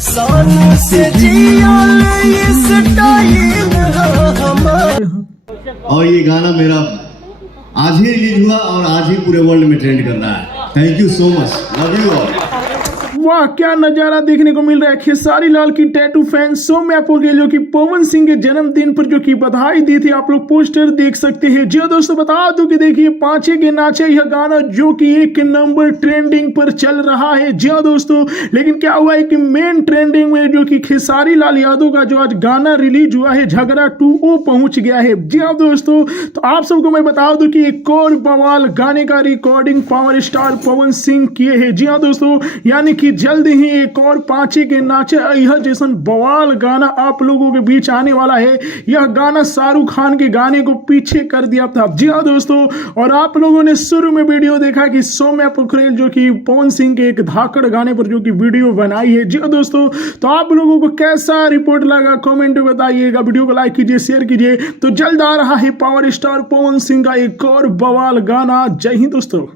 सानू से जिया ले स्टाइल हमारा। और ये गाना मेरा आज ही रिलीज हुआ और आज ही पूरे वर्ल्ड में ट्रेंड कर रहा है। Thank you so much, love you all. वाह, क्या नजारा देखने को मिल रहा है। खेसारी लाल की टैटू फैन सौम्या पोगे जो कि पवन सिंह के जन्मदिन पर जो कि बधाई दी थी, आप लोग पोस्टर देख सकते हैं। जी दोस्तों, बता दो कि देखिए पांचे के नाचे यह गाना जो कि 1 नंबर ट्रेंडिंग पर चल रहा है। जी दोस्तों, लेकिन क्या हुआ है कि मेन ट्रेंडिंग में जो कि खेसारी लाल यादव का जो आज गाना रिलीज हुआ है झगड़ा 2 वो पहुंच गया है। जी दोस्तों, तो आप सबको मैं बता दूं कि एक और बवाल गाने का recording power star Pawan Singh किए हैं। जी हाँ दोस्तों, यानी कि जल्द ही एक और पांचे के नाचे यह जैसन बवाल गाना आप लोगों के बीच आने वाला है। यह गाना शाहरुख खान के गाने को पीछे कर दिया था। जी हाँ दोस्तों, और आप लोगों ने शुरू में वीडियो देखा कि सौम्या पोखरेल जो कि पवन सिंह के एक धाकड़ गाने पर जो कि वीडियो बनाई है। जी हाँ दोस्तों, तो आप लोगों को कैसा रिपोर्ट लगा कमेंट में बताइएगा। वीडियो को लाइक कीजिए, शेयर कीजिए। तो जल्द आ रहा है पावर स्टार पवन सिंह का एक और बवाल गाना। जय हिंद दोस्तों।